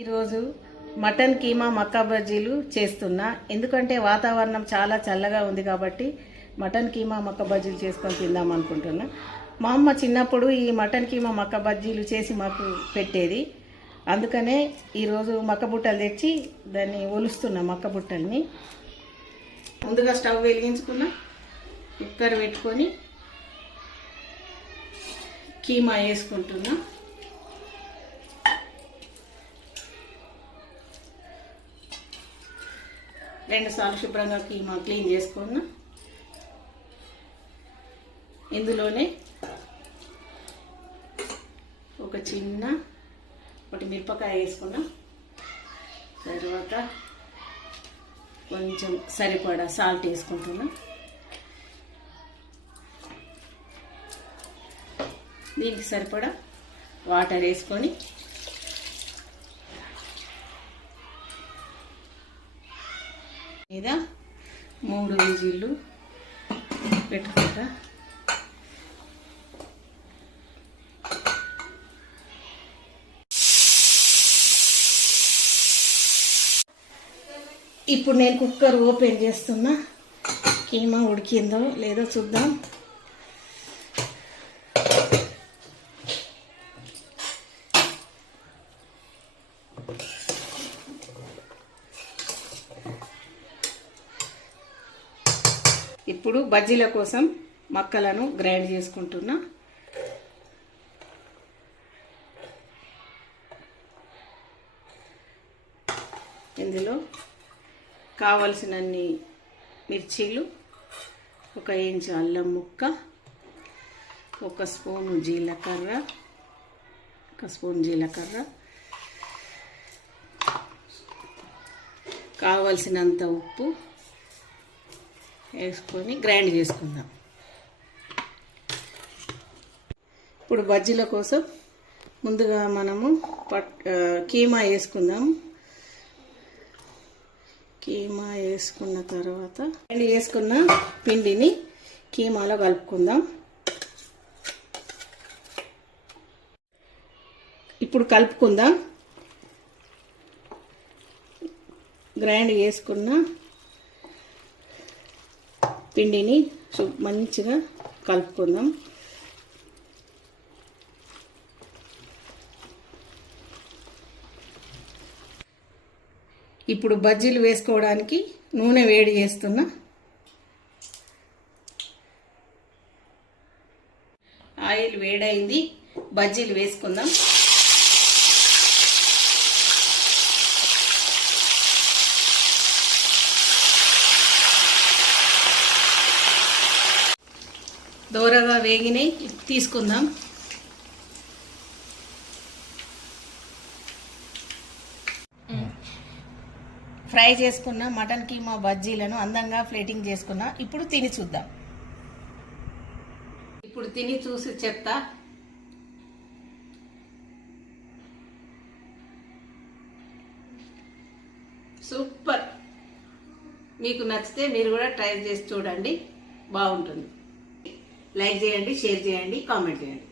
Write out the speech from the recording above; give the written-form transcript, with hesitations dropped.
ఈరోజు మటన్ కీమా మక్కా బజ్జీలు చేస్తున్నా. ఎందుకంటే వాతావరణం చాలా చల్లగా ఉంది కాబట్టి మటన్ కీమా మక్కా బజ్జీలు చేసుకొని తిందాం అనుకుంటున్నా. మా అమ్మ చిన్నప్పుడు ఈ మటన్ కీమా మక్కా బజ్జీలు చేసి మాకు పెట్టేది. అందుకనే ఈరోజు మక్క బుట్టలు తెచ్చి దాన్ని ఒలుస్తున్నా. మక్క బుట్టల్ని ముందుగా స్టవ్ వెలిగించుకున్నా, కుక్కర్ పెట్టుకొని కీమా వేసుకుంటున్నా. రెండు సార్లు శుభ్రంగా కీమా క్లీన్ చేసుకున్నా. ఇందులోనే ఒకటి మిరపకాయ వేసుకున్నా. తర్వాత కొంచెం సరిపడా సాల్ట్ వేసుకుంటున్నా. దీనికి సరిపడా వాటర్ వేసుకొని మీద 3 విజిల్లు పెట్టుకుంటా. ఇప్పుడు నేను కుక్కర్ ఓపెన్ చేస్తున్నా. కీమా ఉడికిందో లేదో చూద్దాం. ఇప్పుడు బజ్జీల కోసం మక్కలను గ్రైండ్ చేసుకుంటున్నా. ఇందులో కావలసినన్ని మిర్చీలు, 1 ఇంచు అల్లం ముక్క, 1 స్పూను జీలకర్ర, కావలసినంత ఉప్పు వేసుకొని గ్రైండ్ చేసుకుందాం. ఇప్పుడు బజ్జీల కోసం ముందుగా మనము కీమా వేసుకుందాం. కీమా వేసుకున్న తర్వాత వేసుకున్న పిండిని కీమాలో కలుపుకుందాం. ఇప్పుడు కలుపుకుందాం. గ్రైండ్ చేసుకున్న పిండిని మంచిగా కలుపుకుందాం. ఇప్పుడు బజ్జీలు వేసుకోవడానికి నూనె వేడి చేస్తున్నా. ఆయిల్ వేడైంది. బజ్జీలు వేసుకుందాం. దోరగా వేగినాయి, తీసుకుందాం. ఫ్రై చేసుకున్న మటన్ కీమా బజ్జీలను అందంగా ప్లేటింగ్ చేసుకున్నా. ఇప్పుడు తిని చూద్దాం. ఇప్పుడు తిని చూసి చెప్తా. సూపర్. మీకు నచ్చితే మీరు కూడా ట్రై చేసి చూడండి, బాగుంటుంది. లైక్ చేయండి, షేర్ చేయండి, కామెంట్ చేయండి.